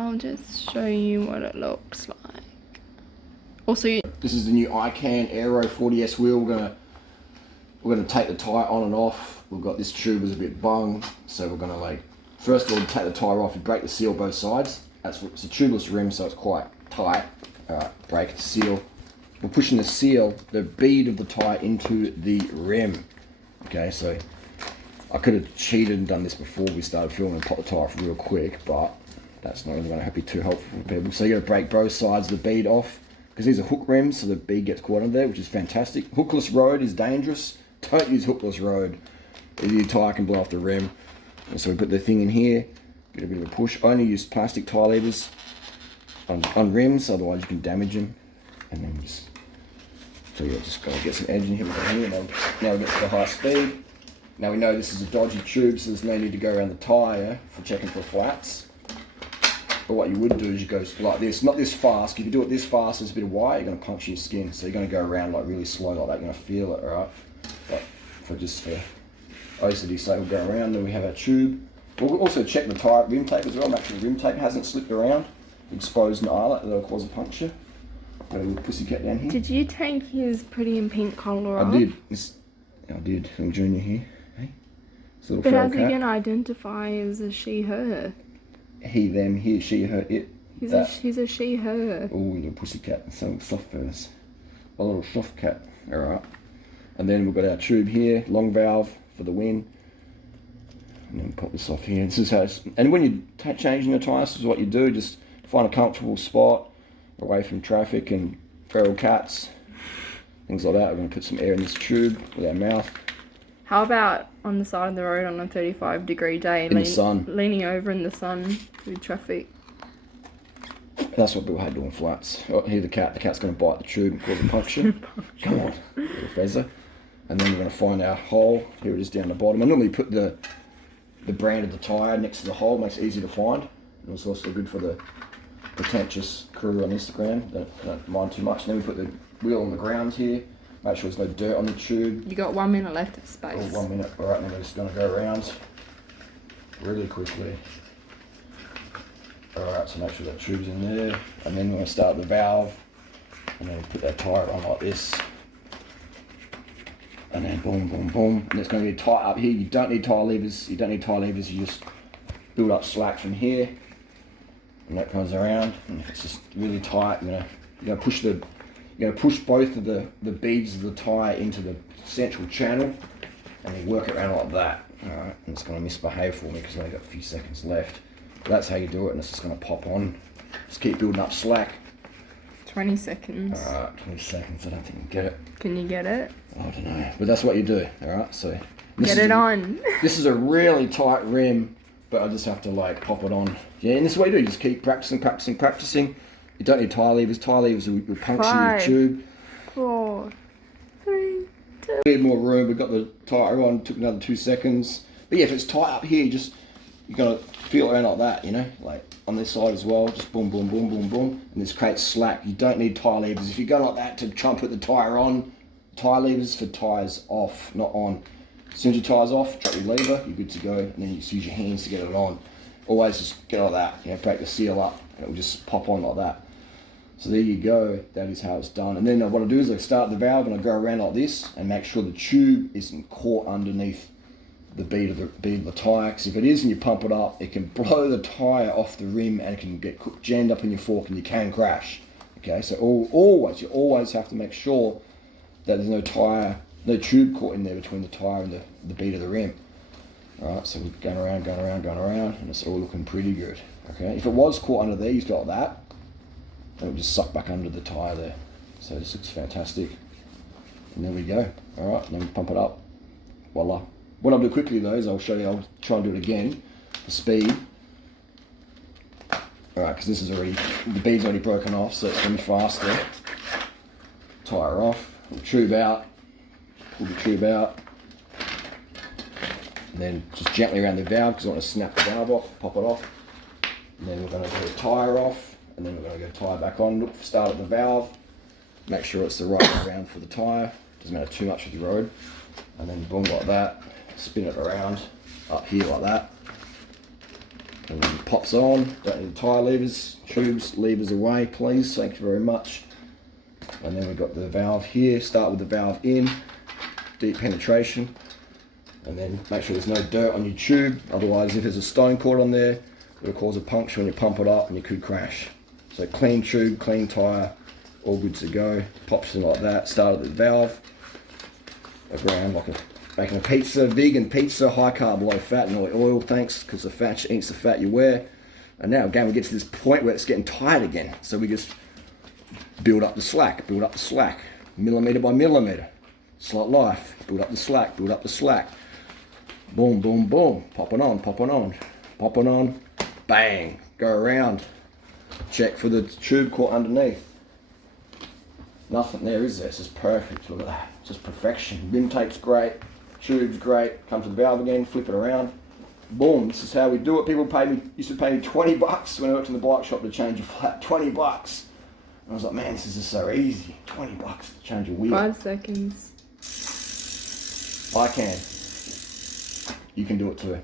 I'll just show you what it looks like. Also, this is the new iCan Aero 40S wheel. We're gonna take the tyre on and off. We've got this tube is a bit bung, so we're gonna like first of all take the tyre off and break the seal both sides. It's a tubeless rim, so it's quite tight. Alright, break the seal. We're pushing the seal, the bead of the tyre, into the rim. Okay, so I could have cheated and done this before we started filming and pop the tyre off real quick, but that's not really going to be too helpful for people. So you're going to break both sides of the bead off, because these are hook rims, so the bead gets caught in there, which is fantastic. Hookless road is dangerous. Don't use hookless road. Your tyre can blow off the rim. And so we put the thing in here, get a bit of a push. Only use plastic tyre levers on rims, otherwise you can damage them. And then just, so yeah, just got to get some edge in here. Now we get to the high speed. Now we know this is a dodgy tube, so there's no need to go around the tyre for checking for flats. But what you would do is you go like this, not this fast. If you do it this fast, there's a bit of wire, you're going to puncture your skin. So you're going to go around like really slow like that. You're going to feel it, alright? But for OCD's sake, we'll go around. Then we have our tube. We'll also check the tyre rim tape as well. Make sure the rim tape hasn't slipped around, exposed an eyelet that'll cause a puncture. Got a little pussycat down here. Did you take his pretty and pink collar off? I did. I did. I'm Junior here. Hey, it's a little but feral how's he cat. going to identify as a she/her? He, them, he, she, her, it. He's a she/her. Oh, little pussycat and some soft furs. A little soft cat. Alright. And then we've got our tube here, long valve for the win. And then pop this off here. This is how it's, and when you're changing the tyres, this is what you do. Just find a comfortable spot away from traffic and feral cats, things like that. We're going to put some air in this tube with our mouth. How about on the side of the road on a 35-degree day, in the sun, leaning over in the sun with traffic? That's what people hate doing flats. Oh, here the cat's going to bite the tube and cause a puncture. Come on, little feather. And then we're going to find our hole. Here it is down the bottom. I normally put the brand of the tyre next to the hole, makes it easy to find. And it's also good for the pretentious crew on Instagram that don't mind too much. And then we put the wheel on the ground here. Make sure there's no dirt on the tube. You got 1 minute left of space. Oh, 1 minute. Alright, then we're just going to go around really quickly. Alright, so make sure that tube's in there. And then we're going to start the valve. And then we put that tyre on like this. And then boom, boom, boom. And it's going to be tight up here. You don't need tyre levers. You just build up slack from here. And that comes around. And if it's just really tight, you're going to push both of the beads of the tyre into the central channel, and you work it around like that. Alright, and it's going to misbehave for me because I've only got a few seconds left. But that's how you do it, and it's just going to pop on. Just keep building up slack. 20 seconds. Alright, 20 seconds. I don't think you can get it. Can you get it? I don't know, but that's what you do. Alright, so get it on. This is a really tight rim, but I just have to like pop it on. Yeah, and this is what you do. You just keep practicing. You don't need tyre levers. Tyre levers will puncture your tube. 4, 3, 2. We need more room. We've got the tyre on. Took another 2 seconds. But yeah, if it's tight up here, you gotta feel around like that. You know, like on this side as well. Just boom, boom, boom, boom, boom, and this creates slack. You don't need tyre levers. If you go like that to try and put the tyre on, tyre levers for tyres off, not on. As soon as your tyre's off, drop your lever. You're good to go, and then you just use your hands to get it on. Always just get like that. You know, break the seal up. It will just pop on like that. So there you go, that is how it's done. And then what I do is I start the valve and I go around like this and make sure the tube isn't caught underneath the bead of the tyre. Because if it is and you pump it up, it can blow the tyre off the rim and it can get jammed up in your fork and you can crash. Okay, so you always have to make sure that there's no tube caught in there between the tyre and the bead of the rim. Alright, so we're going around, and it's all looking pretty good. Okay, if it was caught under there, you've got that. And it'll just suck back under the tyre there. So this looks fantastic. And there we go. Alright, then we pump it up. Voila. What I'll do quickly though is I'll try and do it again for speed. Alright, because this is the bead's already broken off, so it's going to be faster. Tyre off, pull the tube out, and then just gently around the valve because I want to snap the valve off, pop it off. And then we're going to do the tyre off. And then we're going to go tyre back on, look for start at the valve, make sure it's the right way around for the tyre, doesn't matter too much with your road, and then boom like that, spin it around, up here like that, And then pops on. Don't need tyre levers, tubes, levers away, please. Thank you very much. And then we've got the valve here. Start with the valve in, deep penetration. And then make sure there's no dirt on your tube. Otherwise, if there's a stone caught on there, it'll cause a puncture when you pump it up and you could crash. So clean tube, clean tyre, all good to go. Pops in like that. Start at the valve. Around like making a pizza, vegan pizza, high carb, low fat, no oil, thanks, because the fat eats the fat you wear. And now again we get to this point where it's getting tight again. So we just build up the slack, millimetre by millimetre. It's like life. Build up the slack, build up the slack. Boom, boom, boom. Popping on, popping on, popping on. Bang. Go around. Check for the tube caught underneath. Nothing there, is there? It's just perfect. Look at that. It's just perfection. Rim tape's great. Tube's great. Come to the valve again, flip it around. Boom. This is how we do it. People used to pay me $20 when I worked in the bike shop to change a flat. $20. And I was like, man, this is just so easy. $20 to change a wheel. 5 seconds. I can. You can do it too.